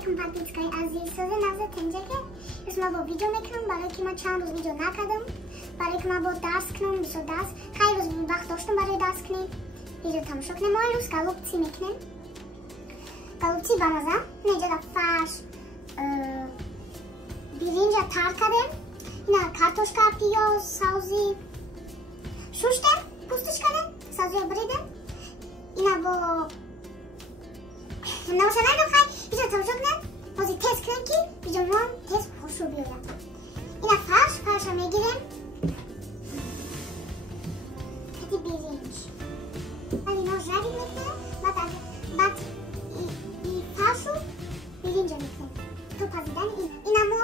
علیکم پادکست‌های عزیز. سازه نازه تنجکه اسم با ویدیو میکنم برای که من چند روز ویدیو نکردم، برای که من با درس کنم بسیار درس خیلی روز وقت داشتم برای درس کنیم. ویدیو تماشا کنیم. ما روز گالوپچی میکنیم. گالوپچی بنازم اینجا فرش برنج تار کردم. اینا کارتوشکا پیاز سازی شوشتم پوستش کردم سازی بریدم. اینا با نماشا نگم خیلی اینجا تماشا کنیم. بازی تست کنیم که ویدیو ما تست خوش رو بیارم. اینا فرش رو میگیرم کتی برنج بعد اینا جگی میکنم. بعد این فرش رو برنج میکنم تو پزیدن. اینا ما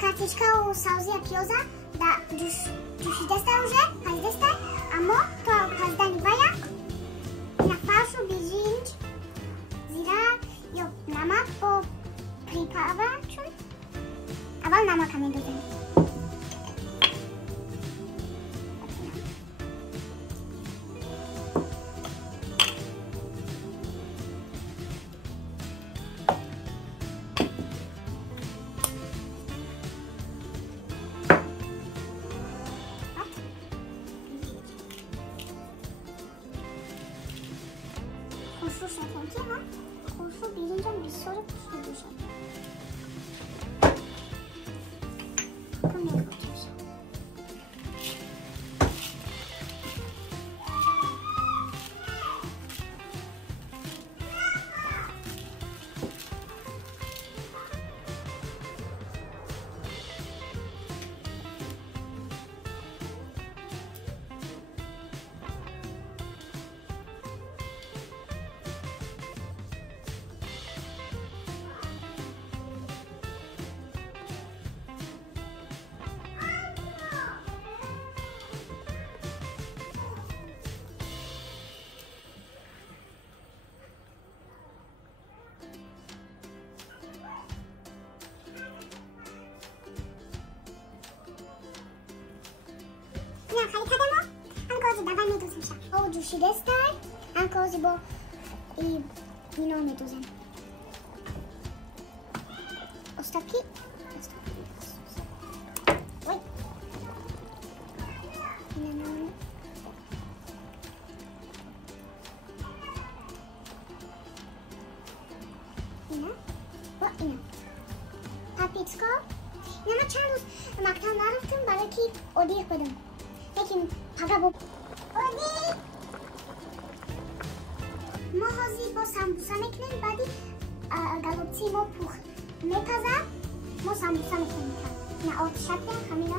کارتوشکا و سازی پیازا دا جوشی دسته уже پز دسته اما تو پزیدن باید اینا فرش و برنج زیرا یا نمک با پریپاور چون اول نمک هم میدوزم. خوشو شدم که من خوشو برنجم بسیار خوشو دوشم. خیلی کدام انکوزی دبل میدوزم شد او جوشی دسته انکوزی با اینا میدوزم استاکی وای اینا و اینا پاپیچکا. اینا ما چند روز مکتب نرفتم برای که اودیق بدم لیکن پگه با اودیق ما هازی با سمبوسا میکنیم. بعدی گالوپچی ما پخت میپزم ما سمبوسا میکنیم. نه آتش شکل همینا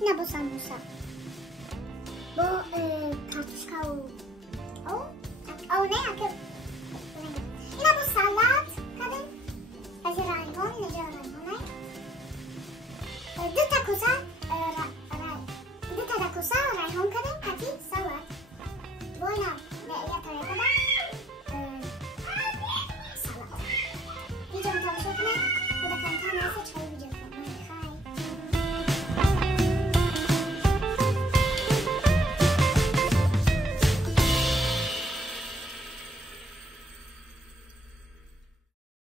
اینا با سموسا با کارتوشکا و او نه اگه اینا با سالات کدن از رنگان اینجا رنگانه 2 تا کوزه